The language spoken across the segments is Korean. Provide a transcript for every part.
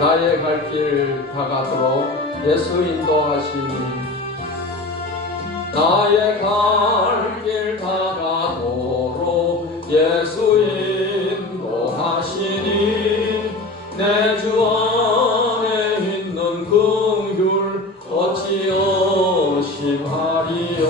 나의 갈 길 다가도록 예수 인도하시니 나의 갈 길 다가도록 예수 인도하시니 내 주 안에 있는 긍휼 어찌 의심하리요.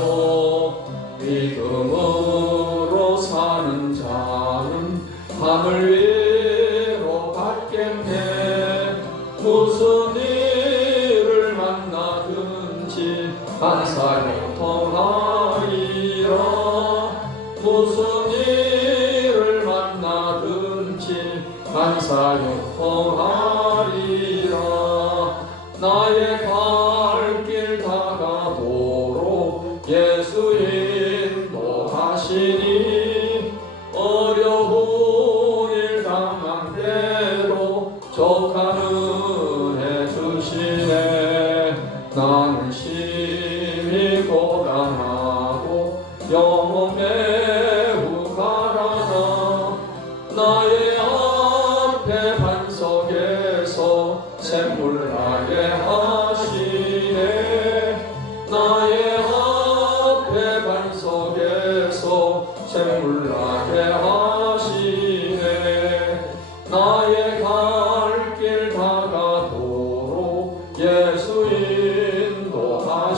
믿음으로 사는 자는 밤을 위로 받겠네. 무슨 일을 만나든지 반사형통하리라. 무슨 일을 만나든지 반사형통하리라. 나의 갈 길 다가도록 예수 인도하시니 어려운 일 당한 때로 족하는 해 주시네. 나는 심히 고단하고 영혼 매우 가라나. 나의 앞에 반석에서 샘물 나게 하시네. 나의 앞에 반석에서 샘물 나게 하시네. 나의 갈 길 다가도록 예수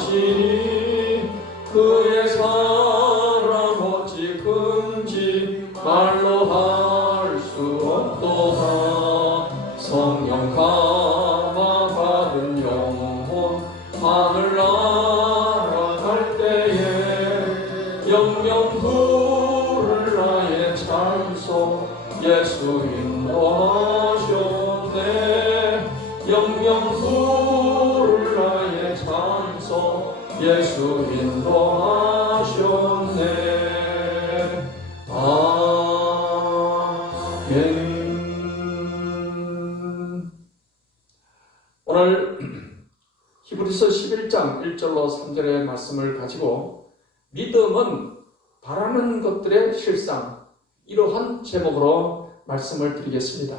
인도하시니 그의 사랑 어찌 큰지 말로 할 수 없도다. 성령 감화 받은 영혼 하늘 날아갈 때에 영영 부를 나의 찬송 예수 인도하셨네. 영영 부를 나의 찬송 예수 인도하셨네. 아멘. 오늘 히브리서 11장 1절로 3절의 말씀을 가지고 믿음은 바라는 것들의 실상, 이러한 제목으로 말씀을 드리겠습니다.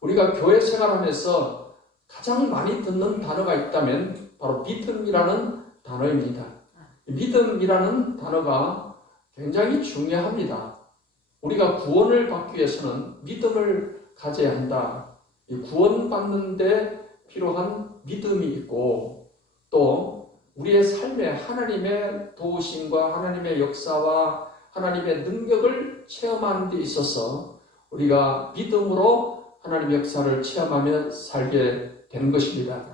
우리가 교회 생활하면서 가장 많이 듣는 단어가 있다면 바로 믿음이라는 단어입니다. 믿음이라는 단어가 굉장히 중요합니다. 우리가 구원을 받기 위해서는 믿음을 가져야 한다. 구원받는 데 필요한 믿음이 있고 또 우리의 삶에 하나님의 도우심과 하나님의 역사와 하나님의 능력을 체험하는 데 있어서 우리가 믿음으로 하나님의 역사를 체험하며 살게 되는 것입니다.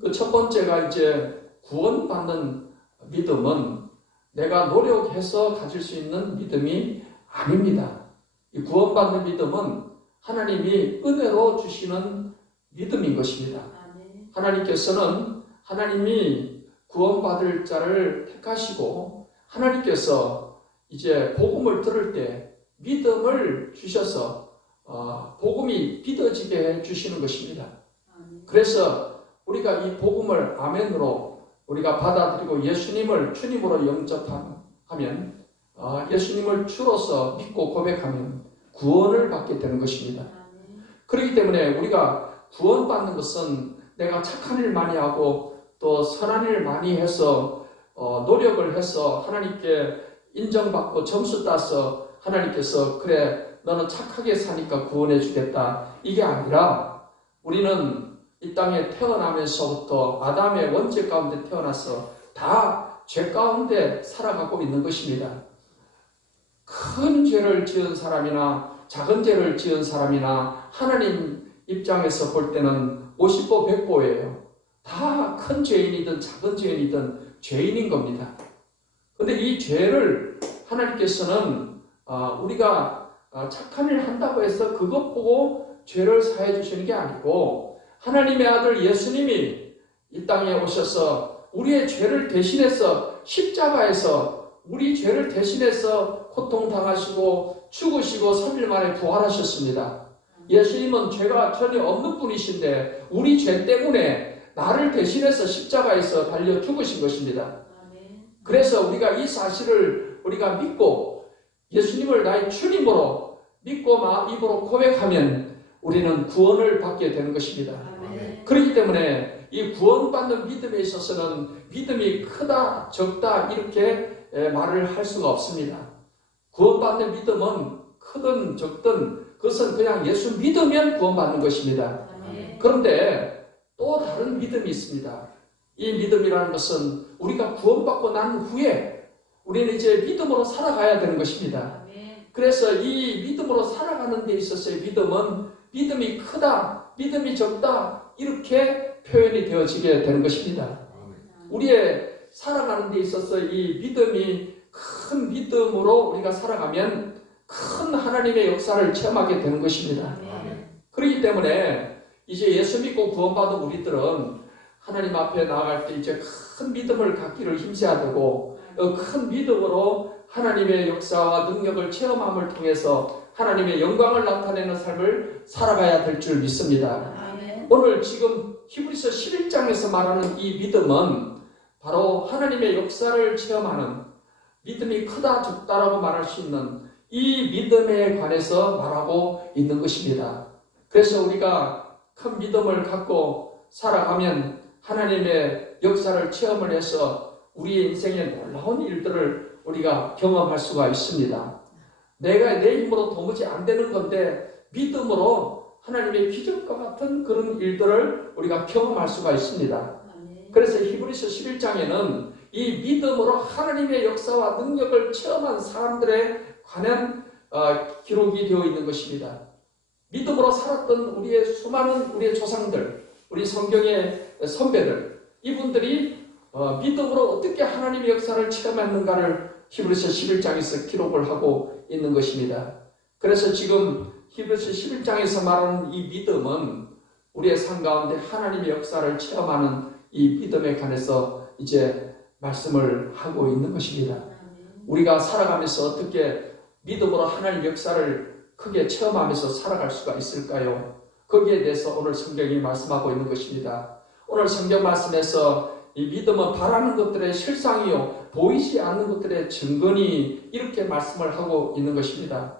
그 첫 번째가 이제 구원받는 믿음은 내가 노력해서 가질 수 있는 믿음이 아닙니다. 이 구원받는 믿음은 하나님이 은혜로 주시는 믿음인 것입니다. 하나님께서는 하나님이 구원받을 자를 택하시고 하나님께서 이제 복음을 들을 때 믿음을 주셔서 복음이 믿어지게 해주시는 것입니다. 그래서 우리가 이 복음을 아멘으로 우리가 받아들이고 예수님을 주님으로 영접하면 예수님을 주로서 믿고 고백하면 구원을 받게 되는 것입니다. 그렇기 때문에 우리가 구원받는 것은 내가 착한 일 많이 하고 또 선한 일 많이 해서 노력을 해서 하나님께 인정받고 점수 따서 하나님께서 그래 너는 착하게 사니까 구원해 주겠다 이게 아니라 우리는 이 땅에 태어나면서부터 아담의 원죄 가운데 태어나서 다 죄 가운데 살아가고 있는 것입니다. 큰 죄를 지은 사람이나 작은 죄를 지은 사람이나 하나님 입장에서 볼 때는 50보 100보예요. 다 큰 죄인이든 작은 죄인이든 죄인인 겁니다. 그런데 이 죄를 하나님께서는 우리가 착한 일 한다고 해서 그것 보고 죄를 사해 주시는 게 아니고 하나님의 아들 예수님이 이 땅에 오셔서 우리의 죄를 대신해서 십자가에서 우리 죄를 대신해서 고통당하시고 죽으시고 3일 만에 부활하셨습니다. 예수님은 죄가 전혀 없는 분이신데 우리 죄 때문에 나를 대신해서 십자가에서 달려 죽으신 것입니다. 그래서 우리가 이 사실을 우리가 믿고 예수님을 나의 주님으로 믿고 입으로 고백하면 우리는 구원을 받게 되는 것입니다. 그렇기 때문에 이 구원받는 믿음에 있어서는 믿음이 크다, 적다 이렇게 말을 할 수가 없습니다. 구원받는 믿음은 크든 적든 그것은 그냥 예수 믿으면 구원받는 것입니다. 그런데 또 다른 믿음이 있습니다. 이 믿음이라는 것은 우리가 구원받고 난 후에 우리는 이제 믿음으로 살아가야 되는 것입니다. 그래서 이 믿음으로 살아가는 데 있어서의 믿음은 믿음이 크다, 믿음이 적다 이렇게 표현이 되어지게 되는 것입니다. 우리의 살아가는 데 있어서 이 믿음이 큰 믿음으로 우리가 살아가면 큰 하나님의 역사를 체험하게 되는 것입니다. 그렇기 때문에 이제 예수 믿고 구원받은 우리들은 하나님 앞에 나아갈 때 이제 큰 믿음을 갖기를 힘써야 되고 큰 믿음으로 하나님의 역사와 능력을 체험함을 통해서 하나님의 영광을 나타내는 삶을 살아가야 될 줄 믿습니다. 오늘 지금 히브리서 11장에서 말하는 이 믿음은 바로 하나님의 역사를 체험하는 믿음이 크다 적다라고 말할 수 있는 이 믿음에 관해서 말하고 있는 것입니다. 그래서 우리가 큰 믿음을 갖고 살아가면 하나님의 역사를 체험을 해서 우리의 인생에 놀라운 일들을 우리가 경험할 수가 있습니다. 내가 내 힘으로 도무지 안 되는 건데 믿음으로 하나님의 기적과 같은 그런 일들을 우리가 경험할 수가 있습니다. 그래서 히브리서 11장에는 이 믿음으로 하나님의 역사와 능력을 체험한 사람들에 관한 기록이 되어 있는 것입니다. 믿음으로 살았던 우리의 수많은 우리의 조상들, 우리 성경의 선배들, 이분들이 믿음으로 어떻게 하나님의 역사를 체험했는가를 히브리서 11장에서 기록을 하고 있는 것입니다. 그래서 지금 히브리서 11장에서 말하는 이 믿음은 우리의 삶 가운데 하나님의 역사를 체험하는 이 믿음에 관해서 이제 말씀을 하고 있는 것입니다. 우리가 살아가면서 어떻게 믿음으로 하나님의 역사를 크게 체험하면서 살아갈 수가 있을까요? 거기에 대해서 오늘 성경이 말씀하고 있는 것입니다. 오늘 성경 말씀에서 이 믿음은 바라는 것들의 실상이요 보이지 않는 것들의 증거니 이렇게 말씀을 하고 있는 것입니다.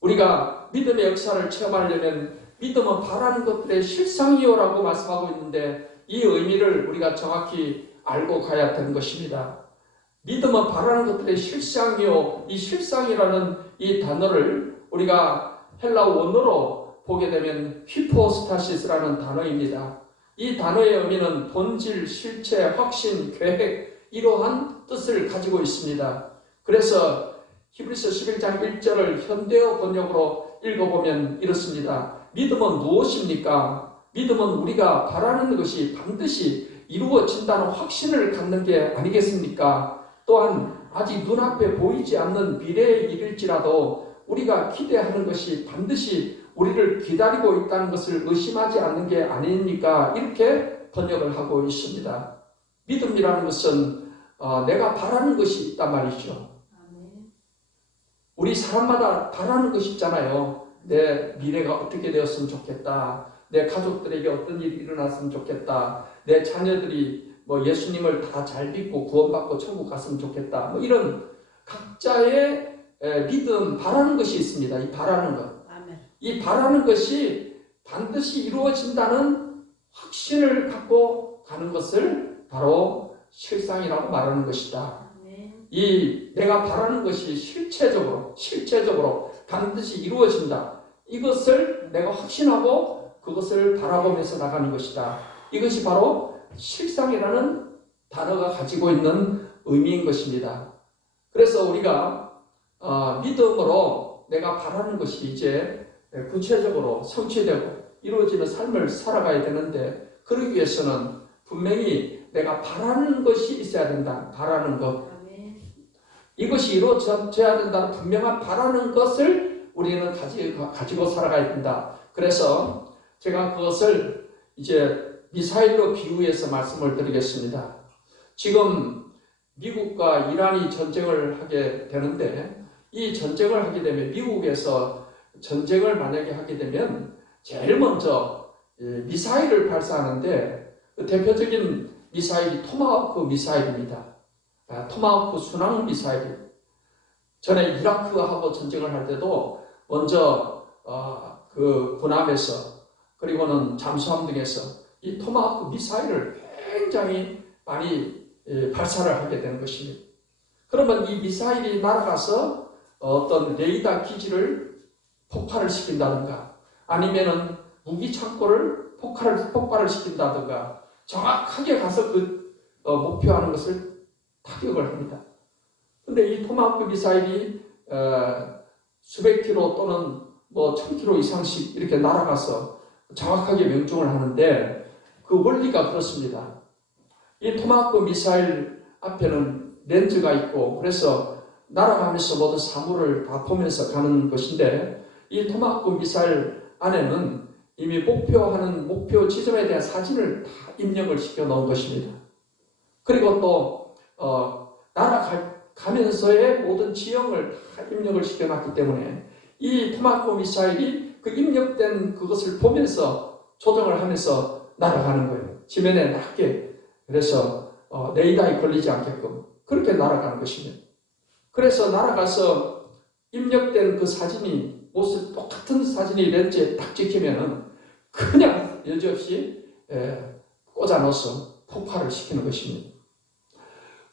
우리가 믿음의 역사를 체험하려면 믿음은 바라는 것들의 실상이요라고 말씀하고 있는데 이 의미를 우리가 정확히 알고 가야 되는 것입니다. 믿음은 바라는 것들의 실상이요, 이 실상이라는 이 단어를 우리가 헬라 원어로 보게 되면 히포스타시스라는 단어입니다. 이 단어의 의미는 본질, 실체, 확신, 계획 이러한 뜻을 가지고 있습니다. 그래서 히브리서 11장 1절을 현대어 번역으로 읽어보면 이렇습니다. 믿음은 무엇입니까? 믿음은 우리가 바라는 것이 반드시 이루어진다는 확신을 갖는 게 아니겠습니까? 또한 아직 눈앞에 보이지 않는 미래의 일일지라도 우리가 기대하는 것이 반드시 우리를 기다리고 있다는 것을 의심하지 않는 게 아닙니까? 이렇게 번역을 하고 있습니다. 믿음이라는 것은 내가 바라는 것이 있단 말이죠. 우리 사람마다 바라는 것이 있잖아요. 내 미래가 어떻게 되었으면 좋겠다. 내 가족들에게 어떤 일이 일어났으면 좋겠다. 내 자녀들이 예수님을 다 잘 믿고 구원받고 천국 갔으면 좋겠다. 이런 각자의 믿음, 바라는 것이 있습니다. 이 바라는 것. 이 바라는 것이 반드시 이루어진다는 확신을 갖고 가는 것을 바로 실상이라고 말하는 것이다. 이 내가 바라는 것이 실체적으로 반드시 이루어진다. 이것을 내가 확신하고 그것을 바라보면서 나가는 것이다. 이것이 바로 실상이라는 단어가 가지고 있는 의미인 것입니다. 그래서 우리가 믿음으로 내가 바라는 것이 이제 구체적으로 성취되고 이루어지는 삶을 살아가야 되는데 그러기 위해서는 분명히 내가 바라는 것이 있어야 된다. 바라는 것. 이것이 이루어져야 된다는 분명한 바라는 것을 우리는 가지고 살아가야 된다. 그래서 제가 그것을 이제 미사일로 비유해서 말씀을 드리겠습니다. 지금 미국과 이란이 전쟁을 하게 되는데 이 전쟁을 하게 되면 미국에서 전쟁을 만약에 하게 되면 제일 먼저 미사일을 발사하는데 대표적인 미사일이 토마호크 미사일입니다. 토마호크 순항 미사일. 전에 이라크하고 전쟁을 할 때도 먼저 그 군함에서 그리고는 잠수함 등에서 이 토마호크 미사일을 굉장히 많이 발사를 하게 되는 것입니다. 그러면 이 미사일이 날아가서 어떤 레이더 기지를 폭발을 시킨다든가 아니면은 무기 창고를 폭발을 시킨다든가 정확하게 가서 목표하는 것을 타격을 합니다. 근데 이 토마호크 미사일이 수백 킬로 또는 뭐 1000킬로 이상씩 이렇게 날아가서 정확하게 명중을 하는데 그 원리가 그렇습니다. 이 토마호크 미사일 앞에는 렌즈가 있고 그래서 날아가면서 모든 사물을 다 보면서 가는 것인데 이 토마호크 미사일 안에는 이미 목표 지점에 대한 사진을 다 입력을 시켜 놓은 것입니다. 그리고 또 날아가면서의 모든 지형을 다 입력을 시켜 놨기 때문에 이 토마호크 미사일이 그 입력된 그것을 보면서 조정을 하면서 날아가는 거예요. 지면에 낮게. 그래서 레이더에 걸리지 않게끔 그렇게 날아가는 것입니다. 그래서 날아가서 입력된 그 사진이 모습 똑같은 사진이 렌즈에 딱 찍히면은 그냥 여지없이 꽂아 넣어서 폭발을 시키는 것입니다.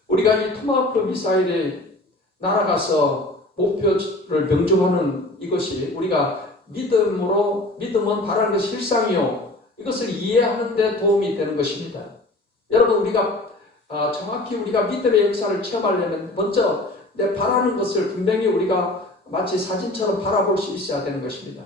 우리가 이 토마호크 미사일에 날아가서 목표를 명중하는 이것이 우리가 믿음은 바라는 것이 실상이요. 이것을 이해하는 데 도움이 되는 것입니다. 여러분 우리가 정확히 우리가 믿음의 역사를 체험하려면 먼저 내 바라는 것을 분명히 우리가 마치 사진처럼 바라볼 수 있어야 되는 것입니다.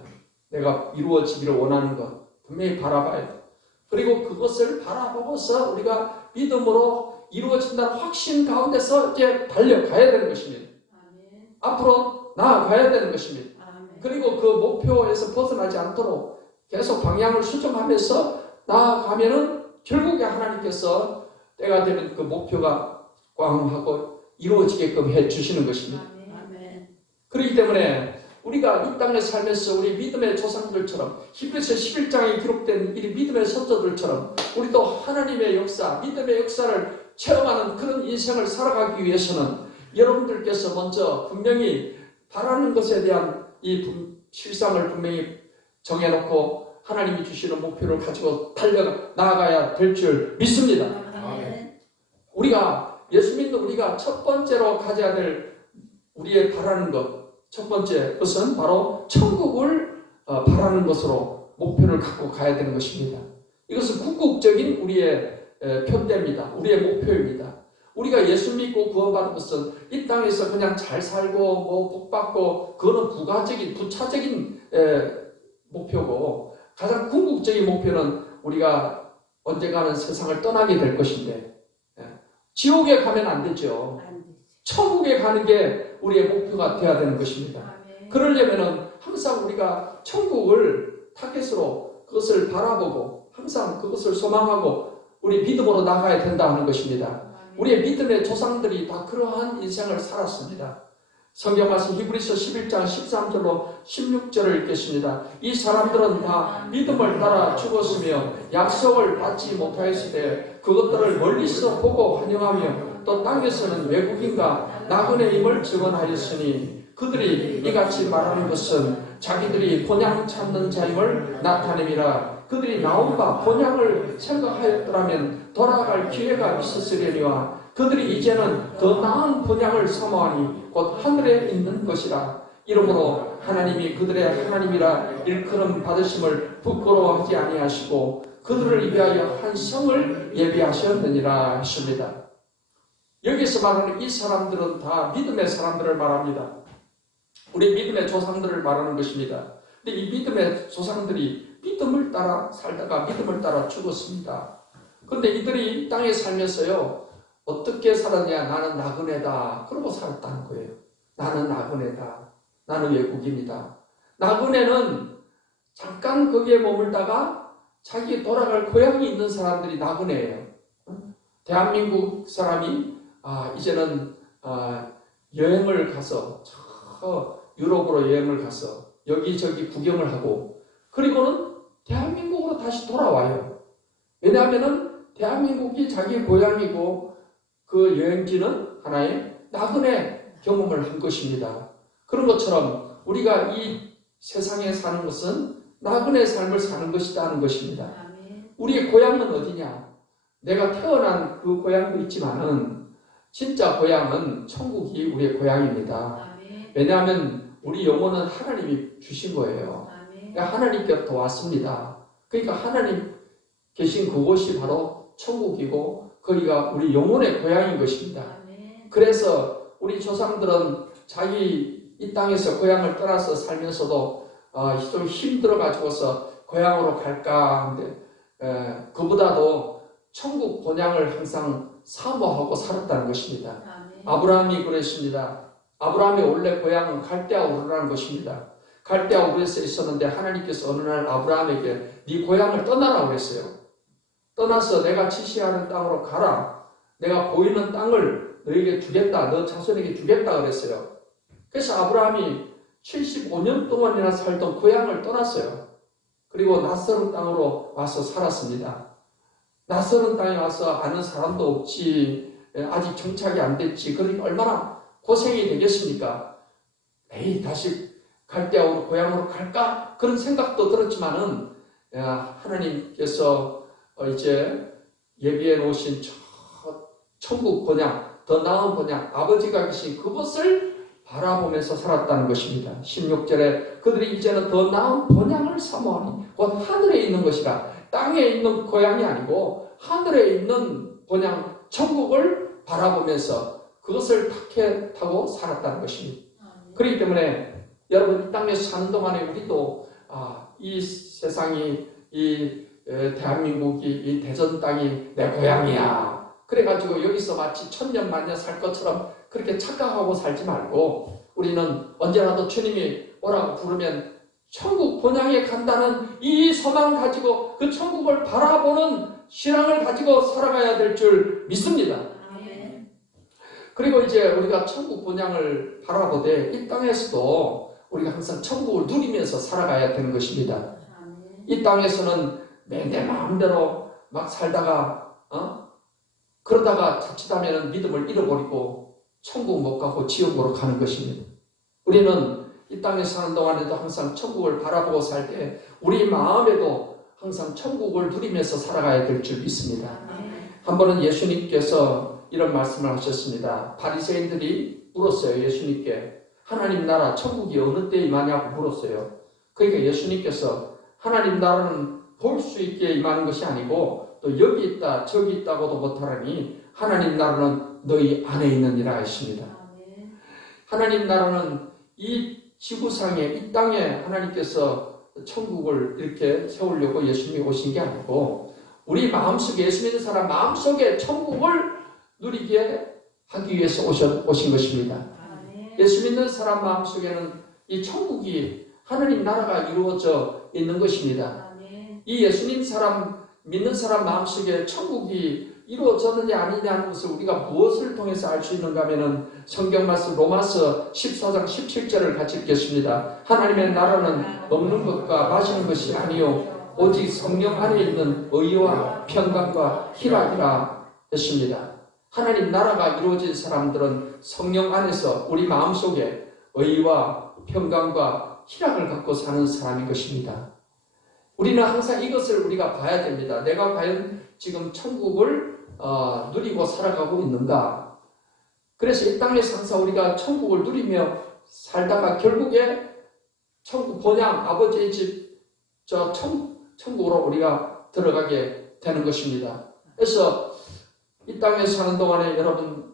내가 이루어지기를 원하는 것 분명히 바라봐야 돼. 그리고 그것을 바라보고서 우리가 믿음으로 이루어진다는 확신 가운데서 이제 달려가야 되는 것입니다. 아멘. 앞으로 나아가야 되는 것입니다. 아멘. 그리고 그 목표에서 벗어나지 않도록 계속 방향을 수정하면서 나아가면은 결국에 하나님께서 때가 되면 그 목표가 꽝하고 이루어지게끔 해주시는 것입니다. 아멘. 그렇기 때문에 우리가 이 땅에 살면서 우리 믿음의 조상들처럼 히브리서 11장에 기록된 이 믿음의 선조들처럼 우리도 하나님의 역사, 믿음의 역사를 체험하는 그런 인생을 살아가기 위해서는 여러분들께서 먼저 분명히 바라는 것에 대한 이 실상을 분명히 정해놓고 하나님이 주시는 목표를 가지고 나아가야 될 줄 믿습니다. 아멘. 우리가 예수 믿는 우리가 첫 번째로 가져야 될 우리의 바라는 것 첫 번째 것은 바로 천국을 바라는 것으로 목표를 갖고 가야 되는 것입니다. 이것은 궁극적인 우리의 편대입니다. 우리의 목표입니다. 우리가 예수 믿고 구원받은 것은 이 땅에서 그냥 잘 살고 복받고 그거는 부차적인 목표고 가장 궁극적인 목표는 우리가 언젠가는 세상을 떠나게 될 것인데 지옥에 가면 안 되죠. 천국에 가는 게 우리의 목표가 되어야 되는 것입니다. 그러려면 항상 우리가 천국을 타겟으로 그것을 바라보고 항상 그것을 소망하고 우리 믿음으로 나가야 된다 하는 것입니다. 우리의 믿음의 조상들이 다 그러한 인생을 살았습니다. 성경 말씀 히브리서 11장 13절로 16절을 읽겠습니다. 이 사람들은 다 믿음을 따라 죽었으며 약속을 받지 못하였으되 그것들을 멀리서 보고 환영하며 또 땅에서는 외국인과 나그네임을 증언하였으니 그들이 이같이 말하는 것은 자기들이 본향 찾는 자임을 나타냄이라. 그들이 나온 바 본향을 생각하였더라면 돌아갈 기회가 있었으려니와 그들이 이제는 더 나은 본향을 사모하니 곧 하늘에 있는 것이라. 이러므로 하나님이 그들의 하나님이라 일컬음 받으심을 부끄러워하지 아니하시고 그들을 위하여 한 성을 예비하셨느니라 했습니다. 여기서 말하는 이 사람들은 다 믿음의 사람들을 말합니다. 우리 믿음의 조상들을 말하는 것입니다. 근데 이 믿음의 조상들이 믿음을 따라 살다가 믿음을 따라 죽었습니다. 그런데 이들이 이 땅에 살면서요 어떻게 살았냐? 나는 나그네다. 그러고 살았다는 거예요. 나는 나그네다. 나는 외국인이다. 나그네는 잠깐 거기에 머물다가 자기 돌아갈 고향이 있는 사람들이 나그네예요. 대한민국 사람이 이제는 여행을 가서 유럽으로 여행을 가서 여기저기 구경을 하고 그리고는 대한민국으로 다시 돌아와요. 왜냐하면 대한민국이 자기 고향이고 그 여행지는 하나의 나그네 경험을 한 것입니다. 그런 것처럼 우리가 이 세상에 사는 것은 나그네 삶을 사는 것이다 하는 것입니다. 우리의 고향은 어디냐? 내가 태어난 그 고향도 있지만은 진짜 고향은 천국이 우리의 고향입니다. 왜냐하면 우리 영혼은 하나님이 주신 거예요. 그러니까 하나님께로부터 왔습니다. 그러니까 하나님 계신 그곳이 바로 천국이고 거기가 우리 영혼의 고향인 것입니다. 그래서 우리 조상들은 자기 이 땅에서 고향을 떠나서 살면서도 좀 힘들어가지고서 고향으로 갈까 하는데 그보다도 천국 본향을 항상 사모하고 살았다는 것입니다. 아브라함이 그랬습니다. 아브라함의 원래 고향은 갈대아 우르라는 것입니다. 갈대아 우르에서 있었는데 하나님께서 어느 날 아브라함에게 네 고향을 떠나라고 그랬어요. 떠나서 내가 지시하는 땅으로 가라. 내가 보이는 땅을 너에게 주겠다. 너 자손에게 주겠다 그랬어요. 그래서 아브라함이 75년 동안이나 살던 고향을 떠났어요. 그리고 낯선 땅으로 와서 살았습니다. 낯선 땅에 와서 아는 사람도 없지, 아직 정착이 안 됐지. 그러니까 얼마나 고생이 되겠습니까? 에이, 다시 갈대아우로 고향으로 갈까? 그런 생각도 들었지만은 하나님께서 이제 예비해 놓으신 천국 본향, 더 나은 본향, 아버지가 계신 그것을 바라보면서 살았다는 것입니다. 16절에 그들이 이제는 더 나은 본향을 사모하니 곧 하늘에 있는 것이라. 땅에 있는 고향이 아니고 하늘에 있는 본향, 천국을 바라보면서 그것을 타고 살았다는 것입니다. 그렇기 때문에 여러분 이 땅에서 사는 동안에 우리도 이 세상이 이 대한민국이 이 대전 땅이 내 고향이야. 그래가지고 여기서 마치 천년 만년 살 것처럼 그렇게 착각하고 살지 말고 우리는 언제라도 주님이 오라고 부르면 천국 본향에 간다는 이 소망 가지고 그 천국을 바라보는 신앙을 가지고 살아가야 될 줄 믿습니다. 그리고 이제 우리가 천국 본향을 바라보되 이 땅에서도 우리가 항상 천국을 누리면서 살아가야 되는 것입니다. 이 땅에서는 내 마음대로 막 살다가 그러다가 자칫하면 믿음을 잃어버리고 천국 못 가고 지옥으로 가는 것입니다. 우리는 이 땅에 사는 동안에도 항상 천국을 바라보고 살 때 우리 마음에도 항상 천국을 누리면서 살아가야 될 줄 믿습니다. 한 번은 예수님께서 이런 말씀을 하셨습니다. 바리새인들이 물었어요. 예수님께 하나님 나라 천국이 어느 때 임하냐고 물었어요. 그러니까 예수님께서 하나님 나라는 볼 수 있게 임하는 것이 아니고 또 여기 있다 저기 있다고도 못하라니 하나님 나라는 너희 안에 있느니라 했습니다. 하나님 나라는 이 지구상에 이 땅에 하나님께서 천국을 이렇게 세우려고 예수님이 오신 게 아니고 우리 마음속에 예수 믿는 사람 마음속에 천국을 누리게 하기 위해서 오신 것입니다. 예수 믿는 사람 마음속에는 이 천국이 하나님 나라가 이루어져 있는 것입니다. 이 예수님 믿는 사람 마음속에 천국이 이루어졌느냐 아니냐는 것을 우리가 무엇을 통해서 알 수 있는가 하면은 성경 말씀 로마서 14장 17절을 같이 읽겠습니다. 하나님의 나라는 먹는 것과 마시는 것이 아니요 오직 성령 안에 있는 의와 평강과 희락이라 했습니다. 하나님 나라가 이루어진 사람들은 성령 안에서 우리 마음속에 의와 평강과 희락을 갖고 사는 사람인 것입니다. 우리는 항상 이것을 우리가 봐야 됩니다. 내가 과연 지금 천국을 누리고 살아가고 있는가? 그래서 이 땅에서 항상 우리가 천국을 누리며 살다가 결국에 천국 본향 아버지의 집 천국으로 우리가 들어가게 되는 것입니다. 그래서 이 땅에 사는 동안에 여러분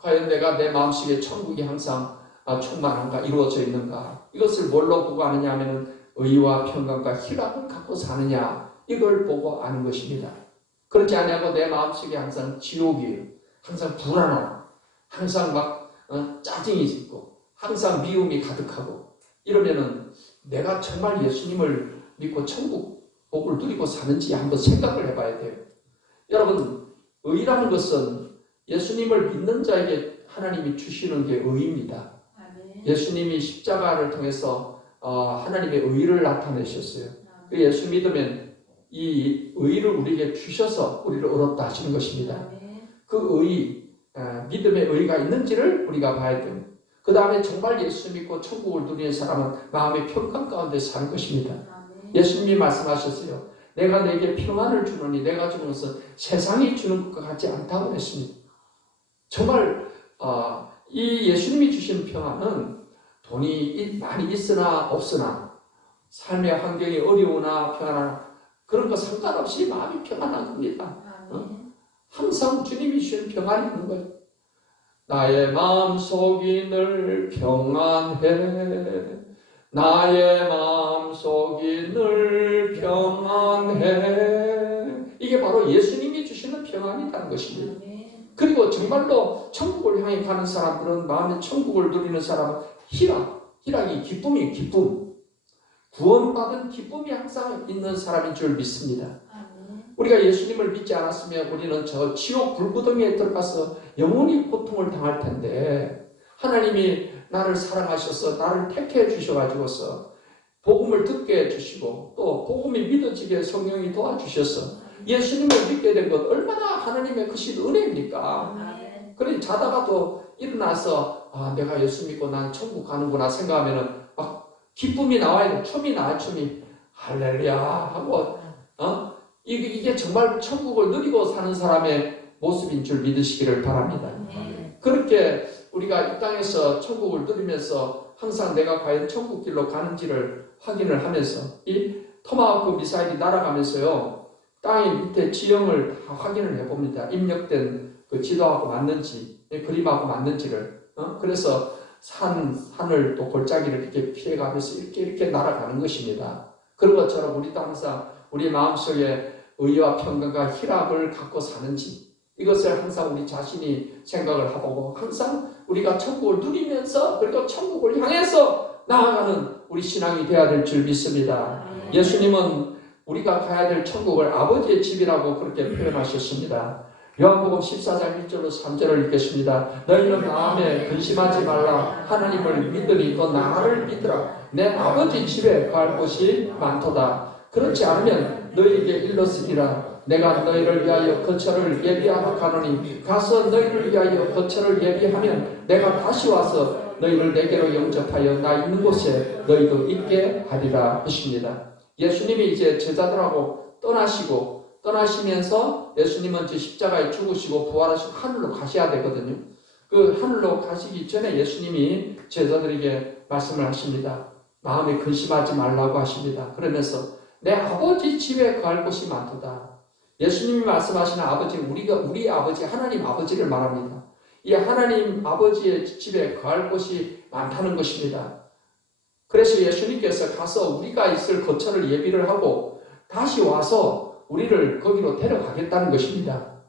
과연 내가 내 마음속에 천국이 항상 충만한가 이루어져 있는가? 이것을 뭘로 보고 아느냐 하면 의와 평강과 희락을 갖고 사느냐 이걸 보고 아는 것입니다. 그렇지 않냐고 내 마음속에 항상 지옥이 항상 불안함 항상 막 짜증이 있고 항상 미움이 가득하고 이러면은 내가 정말 예수님을 믿고 천국 복을 누리고 사는지 한번 생각을 해봐야 돼요. 여러분 의라는 것은 예수님을 믿는 자에게 하나님이 주시는 게 의입니다. 예수님이 십자가를 통해서 하나님의 의를 나타내셨어요. 그 예수 믿으면 이 의를 우리에게 주셔서 우리를 얻었다 하시는 것입니다. 그 의, 믿음의 의가 있는지를 우리가 봐야 됩니다. 그 다음에 정말 예수 믿고 천국을 누리는 사람은 마음의 평강 가운데 사는 것입니다. 예수님이 말씀하셨어요. 내가 내게 평안을 주노니 내가 주는 것은 세상이 주는 것 같지 않다고 했습니다. 정말 이 예수님이 주신 평안은 돈이 많이 있으나 없으나 삶의 환경이 어려우나 평안하나 그런 거 상관없이 마음이 평안한 겁니다. 항상 주님이 주신 평안이 있는 거예요. 나의 마음속이 늘 평안해. 나의 마음속이 늘 평안해. 이게 바로 예수님이 주시는 평안이라는 것입니다. 그리고 정말로 천국을 향해 가는 사람들은 마음의 천국을 누리는 사람은 희락이 기쁨이 기쁨. 구원받은 기쁨이 항상 있는 사람인 줄 믿습니다. 우리가 예수님을 믿지 않았으면 우리는 저 지옥 불구덩이에 들어가서 영원히 고통을 당할 텐데 하나님이 나를 사랑하셔서 나를 택해 주셔가지고서 복음을 듣게 해주시고 또 복음이 믿어지게 성령이 도와주셔서 예수님을 믿게 된 것 얼마나 하나님의 크신 은혜입니까? 그러니 자다가도 일어나서 내가 예수 믿고 난 천국 가는구나 생각하면은 막 기쁨이 나와야 돼. 춤이 나와 춤이 할렐루야 하고 이게 정말 천국을 누리고 사는 사람의 모습인 줄 믿으시기를 바랍니다. 그렇게 우리가 이 땅에서 천국을 누리면서 항상 내가 과연 천국 길로 가는지를 확인을 하면서 이 토마호크 미사일이 날아가면서요 땅의 밑에 지형을 다 확인을 해봅니다. 입력된 그 지도하고 맞는지 그림하고 맞는지를 그래서 산을 또 골짜기를 이렇게 피해가면서 이렇게 날아가는 것입니다. 그런 것처럼 우리도 항상 우리 마음속에 의와 평강과 희락을 갖고 사는지 이것을 항상 우리 자신이 생각을 해보고 항상 우리가 천국을 누리면서 그리고 천국을 향해서 나아가는 우리 신앙이 되어야 될 줄 믿습니다. 예수님은 우리가 가야 될 천국을 아버지의 집이라고 그렇게 표현하셨습니다. 요한복음 14장 1절로 3절을 읽겠습니다. 너희는 마음에 근심하지 말라. 하나님을 믿으니 또 나를 믿으라. 내 아버지 집에 갈 곳이 많도다. 그렇지 않으면 너희에게 일렀으리라. 내가 너희를 위하여 거처를 예비하러 가노니 가서 너희를 위하여 거처를 예비하면 내가 다시 와서 너희를 내게로 영접하여 나 있는 곳에 너희도 있게 하리라 하십니다. 예수님이 이제 제자들하고 떠나시면서 예수님은 이제 십자가에 죽으시고 부활하시고 하늘로 가셔야 되거든요. 그 하늘로 가시기 전에 예수님이 제자들에게 말씀을 하십니다. 마음에 근심하지 말라고 하십니다. 그러면서 내 아버지 집에 갈 곳이 많도다. 예수님이 말씀하시는 아버지는 우리 아버지 하나님 아버지를 말합니다. 이 하나님 아버지의 집에 갈 곳이 많다는 것입니다. 그래서 예수님께서 가서 우리가 있을 거처를 예비를 하고 다시 와서 우리를 거기로 데려가겠다는 것입니다.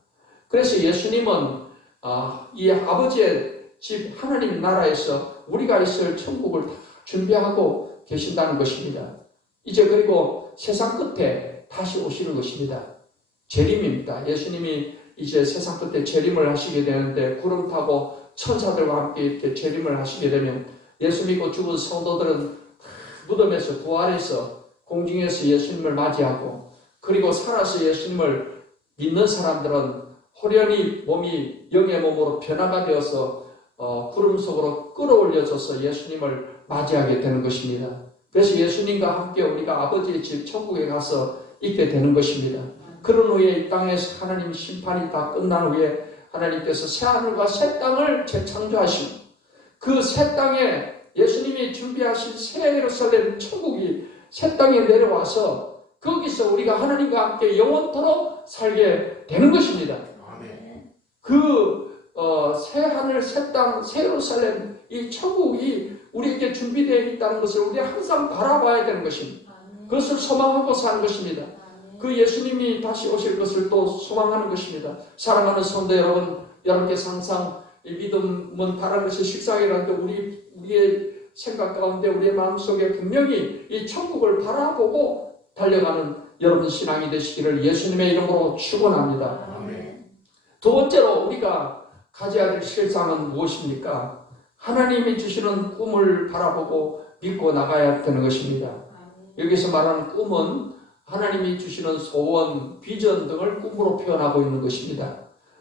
그래서 예수님은 이 아버지의 집 하나님 나라에서 우리가 있을 천국을 준비하고 계신다는 것입니다. 이제 그리고 세상 끝에 다시 오시는 것입니다. 재림입니다. 예수님이 이제 세상 끝에 재림을 하시게 되는데 구름 타고 천사들과 함께 이렇게 재림을 하시게 되면 예수 믿고 죽은 성도들은 무덤에서 부활해서 공중에서 예수님을 맞이하고 그리고 살아서 예수님을 믿는 사람들은 호련히 몸이 영의 몸으로 변화가 되어서 구름 속으로 끌어올려져서 예수님을 맞이하게 되는 것입니다. 그래서 예수님과 함께 우리가 아버지의 집 천국에 가서 있게 되는 것입니다. 그런 후에 이 땅에서 하나님 심판이 다 끝난 후에 하나님께서 새 하늘과 새 땅을 재창조하시고 그 새 땅에 예수님이 준비하신 새 예루살렘 천국이 새 땅에 내려와서 거기서 우리가 하나님과 함께 영원토록 살게 되는 것입니다. 그 새 하늘, 새 땅, 새 예루살렘 이 천국이 우리에게 준비되어 있다는 것을 우리 항상 바라봐야 되는 것입니다. 그것을 소망하고 사는 것입니다. 그 예수님이 다시 오실 것을 또 소망하는 것입니다. 사랑하는 성도 여러분, 여러분께서 항상 이 믿음은 바라는 것이 식상이라는데 우리의 생각 가운데 우리의 마음속에 분명히 이 천국을 바라보고 달려가는 여러분 신앙이 되시기를 예수님의 이름으로 축원합니다. 두 번째로 우리가 가져야 될 실상은 무엇입니까? 하나님이 주시는 꿈을 바라보고 믿고 나가야 되는 것입니다. 여기서 말하는 꿈은 하나님이 주시는 소원, 비전 등을 꿈으로 표현하고 있는 것입니다.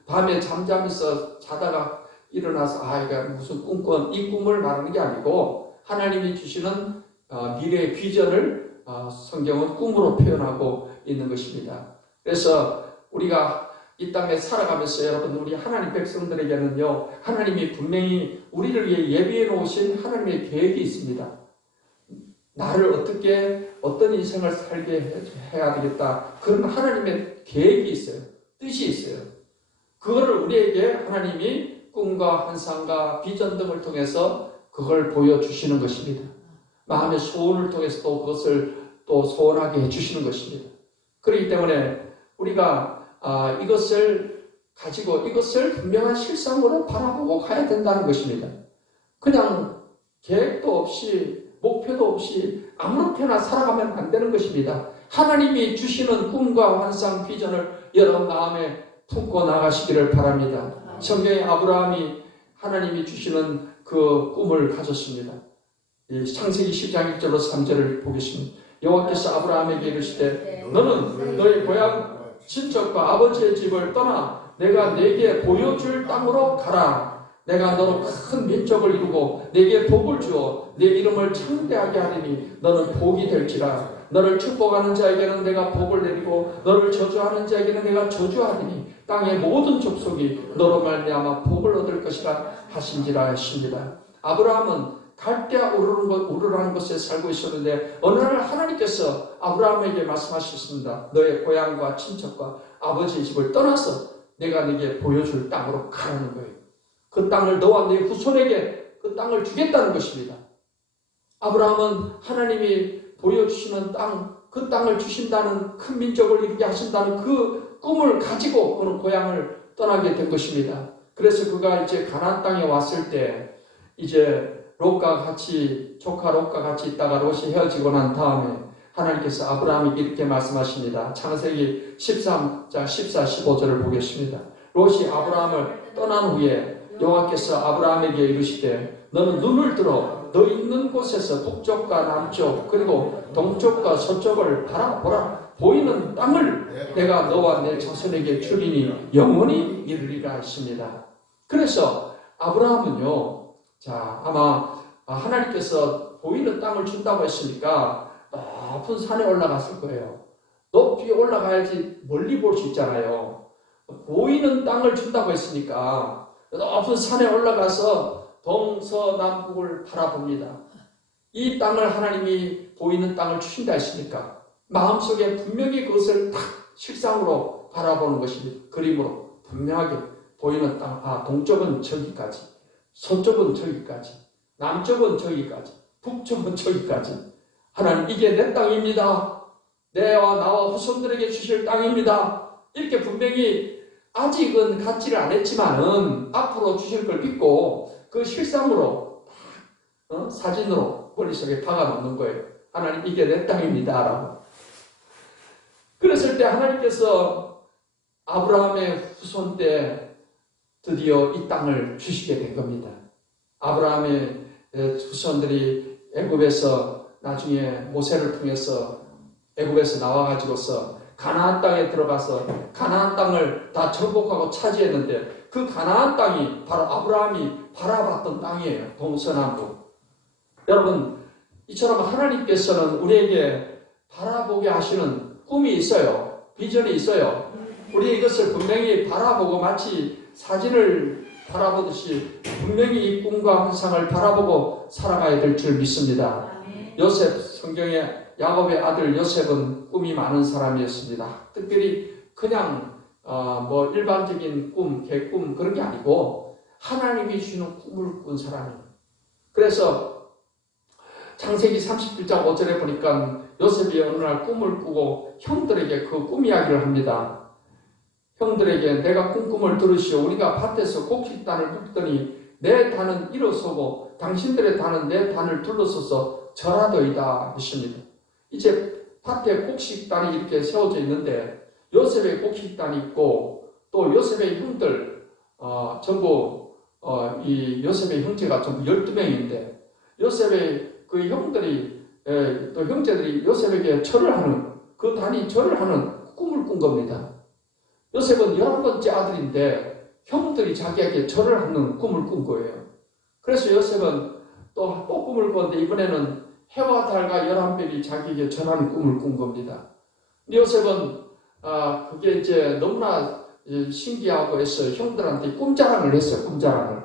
밤에 잠자면서 자다가 일어나서 이게 무슨 꿈꾼 이 꿈을 말하는 게 아니고 하나님이 주시는 미래의 비전을 성경은 꿈으로 표현하고 있는 것입니다. 그래서 우리가 이 땅에 살아가면서 여러분, 우리 하나님 백성들에게는요, 하나님이 분명히 우리를 위해 예비해 놓으신 하나님의 계획이 있습니다. 나를 어떤 인생을 살게 해야 되겠다, 그런 하나님의 계획이 있어요. 뜻이 있어요. 그거를 우리에게 하나님이 꿈과 환상과 비전 등을 통해서 그걸 보여주시는 것입니다. 마음의 소원을 통해서 또 그것을 또 소원하게 해주시는 것입니다. 그렇기 때문에 우리가 이것을 가지고 이것을 분명한 실상으로 바라보고 가야 된다는 것입니다. 그냥 계획도 없이 목표도 없이 아무렇게나 살아가면 안 되는 것입니다. 하나님이 주시는 꿈과 환상, 비전을 여러분 마음에 품고 나가시기를 바랍니다. 성경에 아브라함이 하나님이 주시는 그 꿈을 가졌습니다. 창세기 10장 1절로 3절을 보겠습니다. 여호와께서 아브라함에게 이르시되 너는 너의 고향 친척과 아버지의 집을 떠나 내가 네게 보여줄 땅으로 가라. 내가 너로 큰 민족을 이루고 네게 복을 주어 네 이름을 창대하게 하리니 너는 복이 될지라. 너를 축복하는 자에게는 내가 복을 내리고 너를 저주하는 자에게는 내가 저주하리니 땅의 모든 족속이 너로 말미암아 복을 얻을 것이라 하신지라 하십니다. 아브라함은 갈대아 우르라는 곳에 살고 있었는데 어느 날 하나님께서 아브라함에게 말씀하셨습니다. 너의 고향과 친척과 아버지의 집을 떠나서 내가 네게 보여줄 땅으로 가라는 거예요. 그 땅을 너와 네 후손에게 그 땅을 주겠다는 것입니다. 아브라함은 하나님이 보여주시는 땅, 그 땅을 주신다는, 큰 민족을 이루게 하신다는 그 꿈을 가지고 그는 고향을 떠나게 된 것입니다. 그래서 그가 이제 가나안 땅에 왔을 때 이제 조카 롯과 같이 있다가 롯이 헤어지고 난 다음에 하나님께서 아브라함에게 이렇게 말씀하십니다. 창세기 13장 14, 15절을 보겠습니다. 롯이 아브라함을 떠난 후에 여호와께서 아브라함에게 이르시되 너는 눈을 들어 너 있는 곳에서 북쪽과 남쪽 그리고 동쪽과 서쪽을 바라보라. 보이는 땅을 내가 너와 내 자손에게 주리니 영원히 이르리라 하십니다. 그래서 아브라함은요, 아마 하나님께서 보이는 땅을 준다고 했으니까 높은 산에 올라갔을 거예요. 높이 올라가야지 멀리 볼 수 있잖아요. 보이는 땅을 준다고 했으니까 높은 산에 올라가서 동서남북을 바라봅니다. 이 땅을 하나님이 보이는 땅을 주신다 했으니까 마음속에 분명히 그것을 딱 실상으로 바라보는 것입니다. 그림으로 분명하게 보이는 땅, 동쪽은 저기까지, 서쪽은 저기까지, 남쪽은 저기까지, 북쪽은 저기까지. 하나님, 이게 내 땅입니다. 내와 나와 후손들에게 주실 땅입니다. 이렇게 분명히 아직은 갖지를 않았지만은 앞으로 주실 걸 믿고 그 실상으로 사진으로 머릿속에 박아놓는 거예요. 하나님, 이게 내 땅입니다 라고. 그랬을 때 하나님께서 아브라함의 후손 때 드디어 이 땅을 주시게 된 겁니다. 아브라함의 후손들이 애굽에서 나중에 모세를 통해서 애굽에서 나와가지고서 가나안 땅에 들어가서 가나안 땅을 다 정복하고 차지했는데 그 가나안 땅이 바로 아브라함이 바라봤던 땅이에요. 동서남북. 여러분, 이처럼 하나님께서는 우리에게 바라보게 하시는 꿈이 있어요. 비전이 있어요. 우리 이것을 분명히 바라보고 마치 사진을 바라보듯이 분명히 이 꿈과 환상을 바라보고 살아가야 될 줄 믿습니다. 요셉, 성경에 야곱의 아들 요셉은 꿈이 많은 사람이었습니다. 특별히 그냥 일반적인 꿈, 개꿈 그런 게 아니고 하나님이 주시는 꿈을 꾼 사람이에요. 그래서 창세기 37장 5절에 보니까 요셉이 어느 날 꿈을 꾸고 형들에게 그 꿈 이야기를 합니다. 형들에게 내가 꾼 꿈을 들으시오. 우리가 밭에서 곡식단을 묶더니 내 단은 일어서고 당신들의 단은 내 단을 둘러서서 절하더이다 하십니다. 이제 밭에 곡식단이 이렇게 세워져 있는데 요셉의 곡식단이 있고 또 요셉의 형들 전부 이 요셉의 형제가 전부 12명인데 요셉의 그 형들이 또 형제들이 요셉에게 절을 하는 그 단이 절을 하는 꿈을 꾼 겁니다. 요셉은 11번째 아들인데 형들이 자기에게 절을 하는 꿈을 꾼 거예요. 그래서 요셉은 또 꿈을 꿨는데 이번에는 해와 달과 11별이 자기에게 절하는 꿈을 꾼 겁니다. 요셉은 그게 이제 너무나 신기하고 해서 형들한테 꿈자랑을 했어요. 꿈자랑을.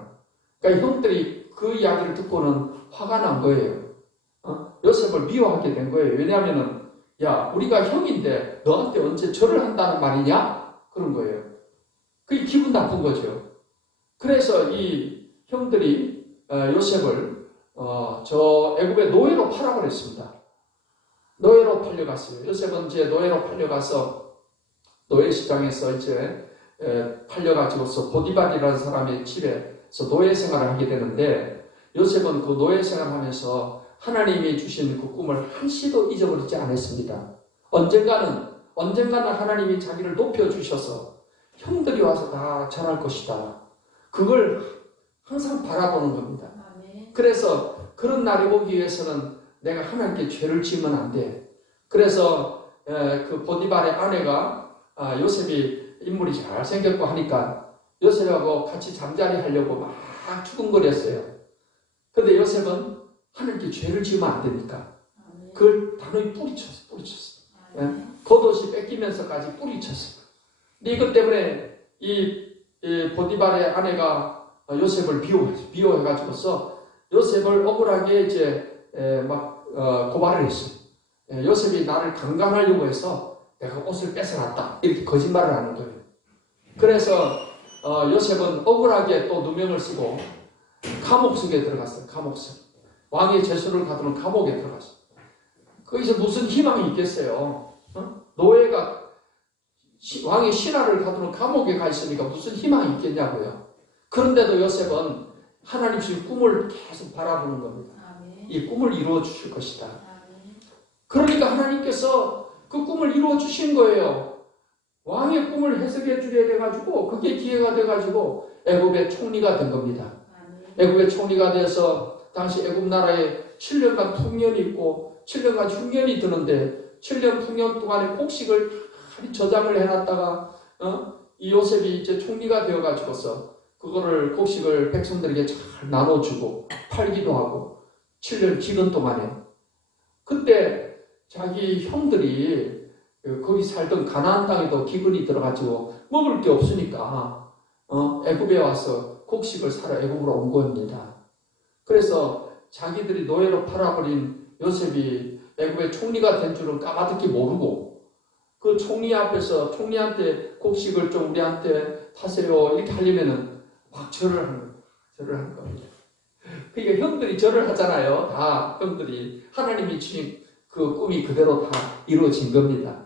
그러니까 형들이 그 이야기를 듣고는 화가 난 거예요. 요셉을 미워하게 된 거예요. 왜냐하면은 야, 우리가 형인데 너한테 언제 절을 한다는 말이냐? 그런 거예요. 그게 기분 나쁜 거죠. 그래서 이 형들이 요셉을 저 애굽의 노예로 팔아버렸습니다. 노예로 팔려갔어요. 요셉은 이제 노예로 팔려가서 노예 시장에서 이제 팔려가지고서 보디발이라는 사람의 집에서 노예 생활을 하게 되는데 요셉은 그 노예 생활하면서 하나님이 주신 그 꿈을 한시도 잊어버리지 않았습니다. 언젠가는 하나님이 자기를 높여주셔서 형들이 와서 다 전할 것이다. 그걸 항상 바라보는 겁니다. 그래서 그런 날이 오기 위해서는 내가 하나님께 죄를 지으면 안 돼. 그래서 그 보디발의 아내가 요셉이 인물이 잘생겼고 하니까 요셉하고 같이 잠자리 하려고 막 추궁거렸어요. 근데 요셉은 하나님께 죄를 지으면 안 되니까 그걸 단호히 뿌리쳤어. 겉옷이 뺏기면서까지 뿌리쳤어. 근데 이것 때문에 이 보디발의 아내가 요셉을 미워해가지고서 요셉을 억울하게 이제 고발을 했어요. 요셉이 나를 강간하려고 해서 내가 옷을 뺏어놨다. 이렇게 거짓말을 하는 거예요. 그래서 요셉은 억울하게 또 누명을 쓰고 감옥 속에 들어갔어요. 감옥 속. 왕의 제수를 가두는 감옥에 들어갔어요. 거기서 무슨 희망이 있겠어요? 노예가 왕의 신하를 가두는 감옥에 가 있으니까 무슨 희망이 있겠냐고요. 그런데도 요셉은 하나님 주신 꿈을 계속 바라보는 겁니다. 이 꿈을 이루어 주실 것이다. 그러니까 하나님께서 그 꿈을 이루어 주신 거예요. 왕의 꿈을 해석해 주게 돼가지고 그게 기회가 돼가지고 애굽의 총리가 된 겁니다. 애굽의 총리가 돼서 당시 애굽 나라에 7년간 풍년이 있고 7년간 흉년이 드는데 7년 풍년 동안에 곡식을 저장을 해놨다가 이 요셉이 이제 총리가 되어가지고서 그거를 곡식을 백성들에게 잘 나눠주고 팔기도 하고 7년 기근 동안에 그때 자기 형들이 거기 살던 가나안 땅에도 기근이 들어가지고 먹을 게 없으니까 애굽에 와서 곡식을 사러 애굽으로 온 겁니다. 그래서 자기들이 노예로 팔아버린 요셉이 애굽의 총리가 된 줄은 까마득히 모르고 그 총리 앞에서 총리한테 곡식을 좀 우리한테 파세요 이렇게 하려면은 막 절을 하는 겁니다. 그러니까 형들이 절을 하잖아요. 다 형들이 하나님이 주신 그 꿈이 그대로 다 이루어진 겁니다.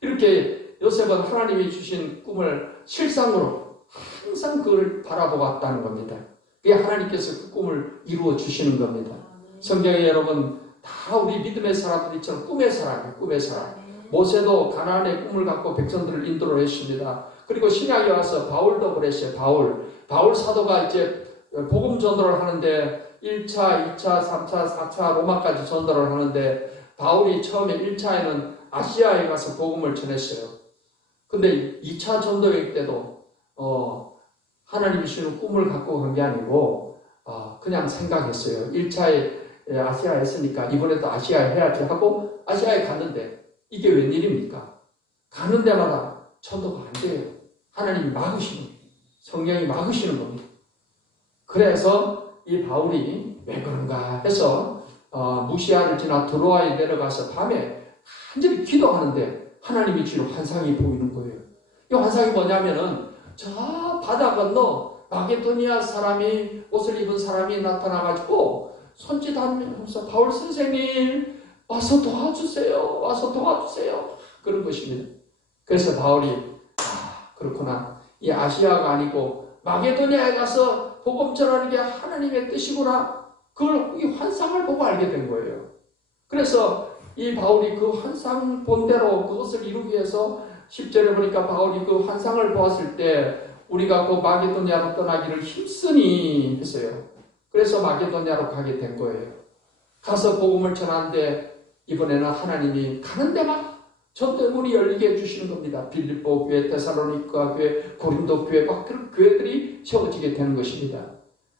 이렇게 요셉은 하나님이 주신 꿈을 실상으로 항상 그걸 바라보고 왔다는 겁니다. 그게 하나님께서 그 꿈을 이루어 주시는 겁니다. 성경에 여러분 다 우리 믿음의 사람들이처럼 꿈의 사람이에요. 꿈의 사람. 모세도 가나안의 꿈을 갖고 백성들을 인도를 했습니다. 그리고 신약에 와서 바울도 그랬어요. 바울 사도가 이제 복음 전도를 하는데 1차, 2차, 3차, 4차 로마까지 전도를 하는데 바울이 처음에 1차에는 아시아에 가서 복음을 전했어요. 근데 2차 전도일 때도 하나님이 주는 꿈을 갖고 간 게 아니고 그냥 생각했어요. 1차에 아시아에 했으니까 이번에도 아시아에 해야지 하고 아시아에 갔는데 이게 웬일입니까? 가는 데마다 전도가 안 돼요. 하나님이 막으시는 거예요. 성령이 막으시는 겁니다. 그래서 이 바울이 왜 그런가 해서 무시아를 지나 드로아에 내려가서 밤에 간절히 기도하는데 하나님이 주는 환상이 보이는 거예요. 이 환상이 뭐냐면은 저 바다 건너 마게도니아 사람이 옷을 입은 사람이 나타나가지고 손짓하면서 바울 선생님 와서 도와주세요 그런 것입니다. 그래서 바울이 그렇구나 이 아시아가 아니고 마게도니아에 가서 복음 전하는 게 하나님의 뜻이구나 그걸 이 환상을 보고 알게 된 거예요. 그래서 이 바울이 그 환상 본대로 그것을 이루기 위해서 10절에 보니까 바울이 그 환상을 보았을 때 우리가 그 마게도니아로 떠나기를 힘쓰니 했어요. 그래서 마게도니아로 가게 된 거예요. 가서 복음을 전하는데 이번에는 하나님이 가는 데마다 전도의 문이 열리게 해주시는 겁니다. 빌립보 교회, 데살로니가 교회, 고린도 교회, 막 그런 교회들이 세워지게 되는 것입니다.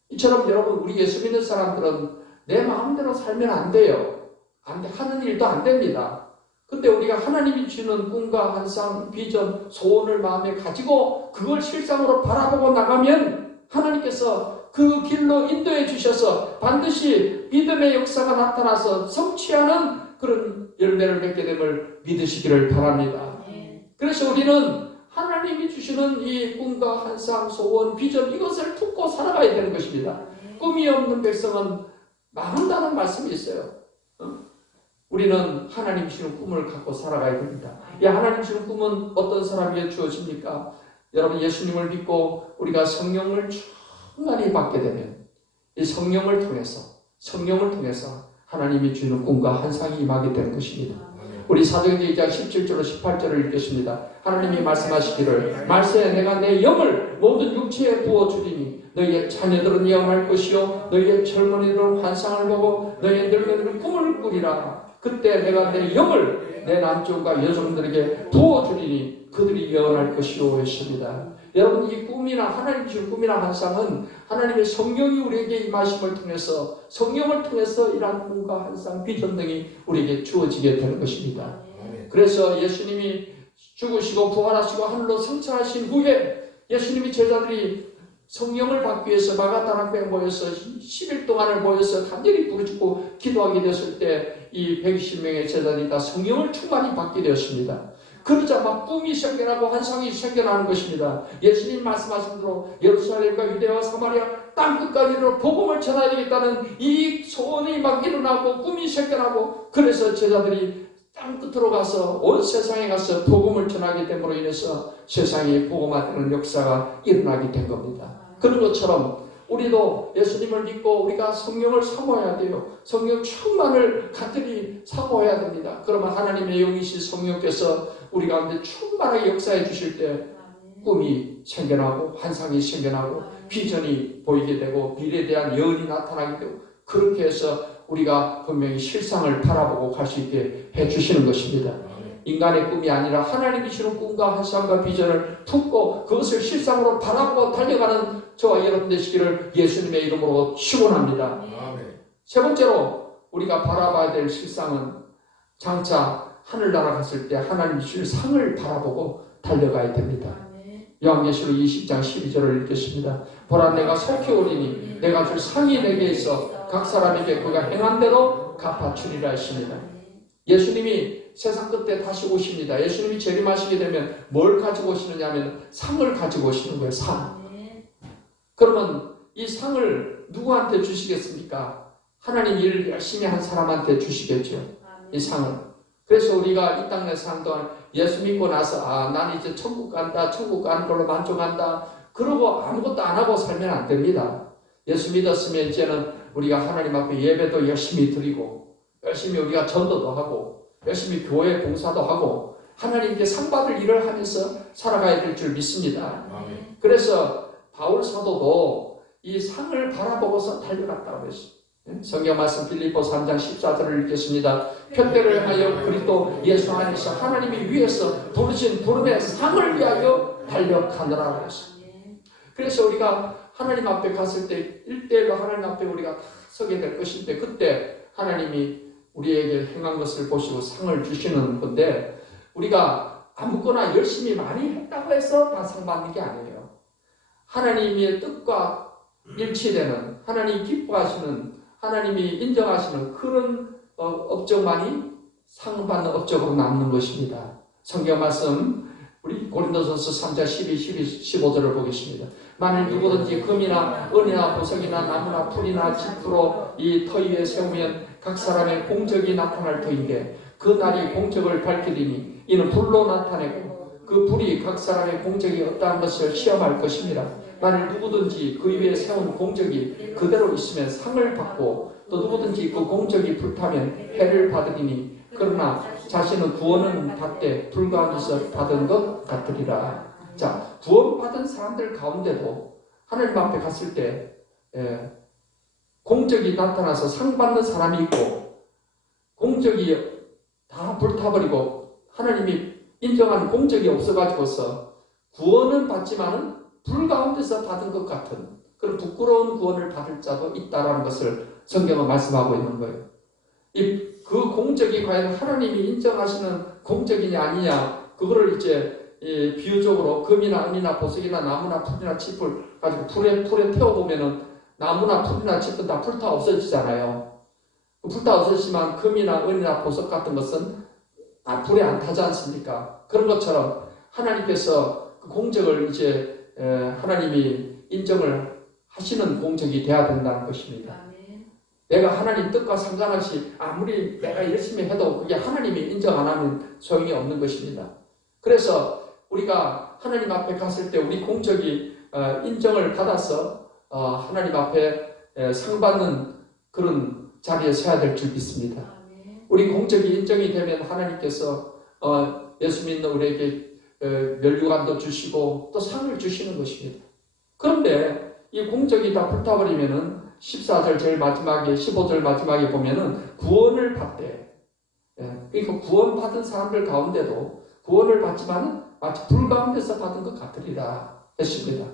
이처럼 여러분 우리 예수 믿는 사람들은 내 마음대로 살면 안 돼요. 하는 일도 안 됩니다. 근데 우리가 하나님이 주는 꿈과 환상, 비전, 소원을 마음에 가지고 그걸 실상으로 바라보고 나가면 하나님께서 그 길로 인도해 주셔서 반드시 믿음의 역사가 나타나서 성취하는 그런 열매를 맺게 됨을 믿으시기를 바랍니다. 그래서 우리는 하나님이 주시는 이 꿈과 환상, 소원, 비전 이것을 품고 살아가야 되는 것입니다. 꿈이 없는 백성은 망한다는 말씀이 있어요. 우리는 하나님 주시는 꿈을 갖고 살아가야 됩니다. 이 하나님 주시는 꿈은 어떤 사람에게 주어집니까? 여러분 예수님을 믿고 우리가 성령을 충만히 받게 되면 이 성령을 통해서 하나님이 주는 꿈과 환상이 임하게 되는 것입니다. 우리 사도행전 2장 17절로 18절을 읽겠습니다. 하나님이 말씀하시기를 말세에 내가 내 영을 모든 육체에 부어주리니 너희의 자녀들은 예언할 것이요 너희의 젊은이들은 환상을 보고 너희의 늙은이들은 꿈을 꾸리라. 그때 내가 내 영을 내 남종과 여종들에게 부어주리니 그들이 예언할 것이요 했습니다. 여러분 이 꿈이나 하나님 주신 꿈이나 환상은 하나님의 성령이 우리에게 임하심을 통해서 성령을 통해서 이러한 꿈과 환상, 비전 등이 우리에게 주어지게 되는 것입니다. 그래서 예수님이 죽으시고 부활하시고 하늘로 승천하신 후에 예수님이 제자들이 성령을 받기 위해서 마가다락방에 모여서 10일 동안을 모여서 간절히 부르짖고 기도하게 되었을 때 이 120명의 제자들이 다 성령을 충만히 받게 되었습니다. 그러자 막 꿈이 생겨나고 환상이 생겨나는 것입니다. 예수님 말씀하신 대로 예루살렘과 유대와 사마리아 땅끝까지로 복음을 전해야 되겠다는 이 소원이 막 일어나고 꿈이 생겨나고 그래서 제자들이 땅끝으로 가서 온 세상에 가서 복음을 전하게 됨으로 인해서 세상에 복음화되는 역사가 일어나게 된 겁니다. 그런 것처럼 우리도 예수님을 믿고 우리가 성령을 사모해야 돼요. 성령 충만을 간절히 사모해야 됩니다. 그러면 하나님의 영이신 성령께서 우리 가운데 충만하게 역사해 주실 때 꿈이 생겨나고 환상이 생겨나고 비전이 보이게 되고 미래에 대한 예언이 나타나게 되고 그렇게 해서 우리가 분명히 실상을 바라보고 갈 수 있게 해주시는 것입니다. 인간의 꿈이 아니라 하나님이 주는 꿈과 환상과 비전을 품고 그것을 실상으로 바라보고 달려가는 저와 여러분 되시기를 예수님의 이름으로 축원합니다. 세 번째로 우리가 바라봐야 될 실상은 장차 하늘나라 갔을 때 하나님이 주실 상을 바라보고 달려가야 됩니다. 요한계시록 20장 12절을 읽겠습니다. 보라 내가 속히 오리니 내가 줄 상이 내게 있어 각 사람에게 그가 행한 대로 갚아주리라 했습니다. 예수님이 세상 끝에 다시 오십니다. 예수님이 재림하시게 되면 뭘 가지고 오시느냐 하면 상을 가지고 오시는 거예요. 상. 그러면 이 상을 누구한테 주시겠습니까? 하나님 일을 열심히 한 사람한테 주시겠죠. 이 상을. 그래서 우리가 이 땅의 산 동안 예수 믿고 나서 나는 이제 천국 간다. 천국 가는 걸로 만족한다. 그러고 아무것도 안 하고 살면 안 됩니다. 예수 믿었으면 이제는 우리가 하나님 앞에 예배도 열심히 드리고 열심히 우리가 전도도 하고 열심히 교회 봉사도 하고 하나님께 상 받을 일을 하면서 살아가야 될 줄 믿습니다. 그래서 바울 사도도 이 상을 바라보고서 달려갔다고 했어요. 성경 말씀 빌립보 3장 14절을 읽겠습니다. 표대를 하여 그리스도 예수 안에서 하나님이 위에서 부르신 부름의 상을 위하여 달려가느라고 했어요. 그래서 우리가 하나님 앞에 갔을 때 1대1로 하나님 앞에 우리가 다 서게 될 것인데 그때 하나님이 우리에게 행한 것을 보시고 상을 주시는 건데 우리가 아무거나 열심히 많이 했다고 해서 다 상 받는 게 아니에요. 하나님의 뜻과 일치되는 하나님이 기뻐하시는 하나님이 인정하시는 그런 업적만이 상 받는 업적으로 남는 것입니다. 성경 말씀 우리 고린도전서 3장 12, 15절을 보겠습니다. 만일 누구든지 금이나 은이나 보석이나 나무나 풀이나 짚으로 이 터 위에 세우면 각 사람의 공적이 나타날 터인데 그 날이 공적을 밝히리니 이는 불로 나타내고 그 불이 각 사람의 공적이 어떠한 것을 시험할 것입니다. 만일 누구든지 그 위에 세운 공적이 그대로 있으면 상을 받고 또 누구든지 그 공적이 불타면 해를 받으리니 그러나 자신은 구원은 받되 불가하면서 받은 것 같으리라. 자, 구원받은 사람들 가운데도 하나님 앞에 갔을 때 공적이 나타나서 상 받는 사람이 있고 공적이 다 불타버리고 하나님이 인정하는 공적이 없어가지고서 구원은 받지만은 불 가운데서 받은 것 같은 그런 부끄러운 구원을 받을 자도 있다라는 것을 성경은 말씀하고 있는 거예요. 이 그 공적이 과연 하나님이 인정하시는 공적이냐 아니냐, 그거를 이제 비유적으로 금이나 은이나 보석이나 나무나 풀이나 짚을 가지고 불에 태워보면은 나무나 풀이나 짚은 다 불타 없어지잖아요. 불타 없어지지만 금이나 은이나 보석 같은 것은 불에 안 타지 않습니까? 그런 것처럼 하나님께서 그 공적을 이제 하나님이 인정을 하시는 공적이 돼야 된다는 것입니다. 내가 하나님 뜻과 상관없이 아무리 내가 열심히 해도 그게 하나님이 인정 안 하면 소용이 없는 것입니다. 그래서 우리가 하나님 앞에 갔을 때 우리 공적이 인정을 받아서 하나님 앞에 상 받는 그런 자리에 서야 될 줄 믿습니다. 우리 공적이 인정이 되면 하나님께서 예수 믿는 우리에게 면류관도 주시고 또 상을 주시는 것입니다. 그런데 이 공적이 다 불타버리면은 14절 제일 마지막에 15절 마지막에 보면은 구원을 받대. 그러니까 구원받은 사람들 가운데도 구원을 받지만은 마치 불 가운데서 받은 것 같으리라 했습니다.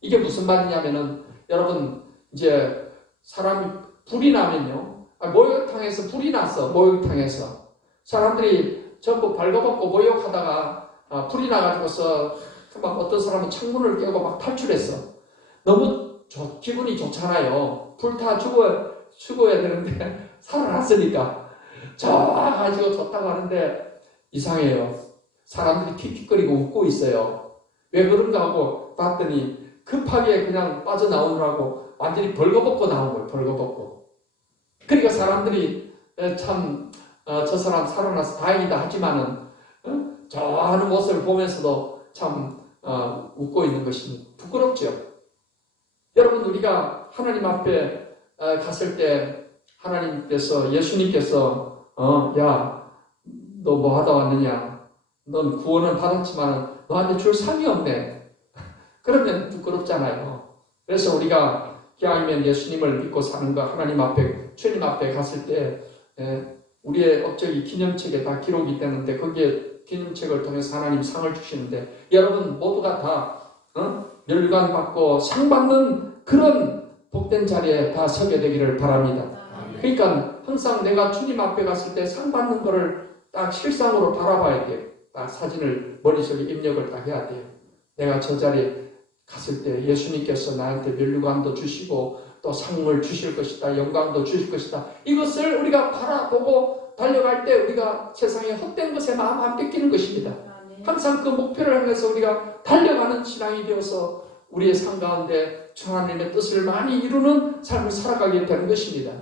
이게 무슨 말이냐면은 여러분 이제 사람이 불이 나면요, 목욕탕에서 불이 났어. 목욕탕에서 사람들이 전부 벌거벗고 목욕하다가 불이 나가지고서 막 어떤 사람은 창문을 깨고 막 탈출했어. 너무 기분이 좋잖아요. 불타 죽어야 되는데 살아났으니까 좋아가지고 좋다고 하는데 이상해요. 사람들이 킥킥거리고 웃고 있어요. 왜 그런가 하고 봤더니 급하게 그냥 빠져나오느라고 완전히 벌거벗고 나온 거예요. 벌거벗고. 그러니까 사람들이 참 저 사람 살아나서 다행이다 하지만은 좋아하는 모습을 보면서도 참 웃고 있는 것이 부끄럽죠. 여러분, 우리가 하나님 앞에 갔을 때 하나님께서, 예수님께서 야, 너 뭐 하다 왔느냐? 넌 구원은 받았지만 너한테 줄 상이 없네. 그러면 부끄럽잖아요. 그래서 우리가 기왕이면 예수님을 믿고 사는 거, 하나님 앞에, 주님 앞에 갔을 때 우리의 업적이 기념책에 다 기록이 되는데 거기에 기념책을 통해서 하나님 상을 주시는데 여러분 모두가 다 면류관 받고 상 받는 그런 복된 자리에 다 서게 되기를 바랍니다. 그러니까 항상 내가 주님 앞에 갔을 때 상 받는 거를 딱 실상으로 바라봐야 돼요. 딱 사진을 머릿속에 입력을 딱 해야 돼요. 내가 저 자리에 갔을 때 예수님께서 나한테 면류관도 주시고 또 상을 주실 것이다. 영광도 주실 것이다. 이것을 우리가 바라보고 달려갈 때 우리가 세상의 헛된 것에 마음 안 뺏기는 것입니다. 항상 그 목표를 향해서 우리가 달려가는 신앙이 되어서 우리의 삶 가운데 하나님의 뜻을 많이 이루는 삶을 살아가게 되는 것입니다.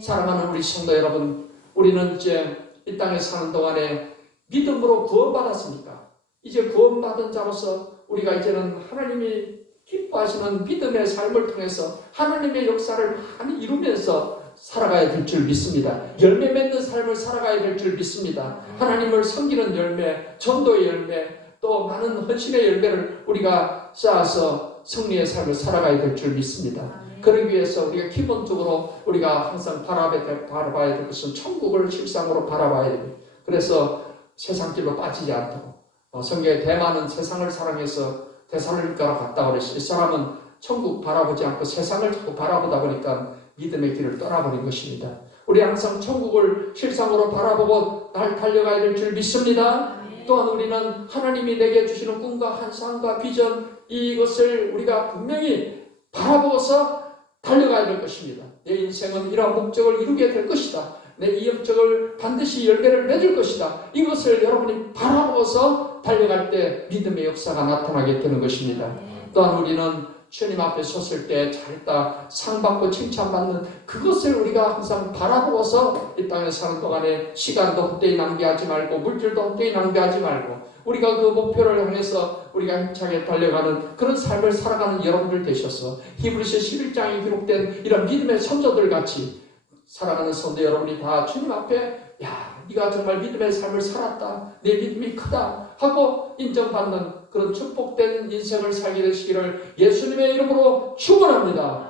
사랑하는 우리 성도 여러분, 우리는 이제 이 땅에 사는 동안에 믿음으로 구원받았습니까? 이제 구원받은 자로서 우리가 이제는 하나님이 기뻐하시는 믿음의 삶을 통해서 하나님의 역사를 많이 이루면서 살아가야 될 줄 믿습니다. 열매 맺는 삶을 살아가야 될 줄 믿습니다. 하나님을 섬기는 열매, 전도의 열매, 또 많은 헌신의 열매를 우리가 쌓아서 승리의 삶을 살아가야 될 줄 믿습니다. 그러기 위해서 우리가 기본적으로 우리가 항상 바라봐야 될 것은 천국을 실상으로 바라봐야 됩니다. 그래서 세상길로 빠지지 않도록 성경에 대만은 세상을 사랑해서 데살로니가로 갔다 그랬어요. 이 사람은 천국 바라보지 않고 세상을 자꾸 바라보다 보니까 믿음의 길을 떠나버린 것입니다. 우리 항상 천국을 실상으로 바라보고 달려가야 될 줄 믿습니다. 또한 우리는 하나님이 내게 주시는 꿈과 환상과 비전, 이것을 우리가 분명히 바라보고서 달려가야 될 것입니다. 내 인생은 이러한 목적을 이루게 될 것이다. 내 이 목적을 반드시 열매를 맺을 것이다. 이것을 여러분이 바라보고서 달려갈 때 믿음의 역사가 나타나게 되는 것입니다. 또한 우리는 주님 앞에 섰을 때 잘했다, 상 받고 칭찬받는 그것을 우리가 항상 바라보고서 이 땅에 사는 동안에 시간도 헛되이 낭비하지 말고 물질도 헛되이 낭비하지 말고 우리가 그 목표를 향해서 우리가 힘차게 달려가는 그런 삶을 살아가는 여러분들 되셔서 히브리서 11장에 기록된 이런 믿음의 선조들 같이 살아가는 성도 여러분이 다 주님 앞에 야, 네가 정말 믿음의 삶을 살았다, 내 믿음이 크다 하고 인정받는 그런 축복된 인생을 살게 되시기를 예수님의 이름으로 축원합니다.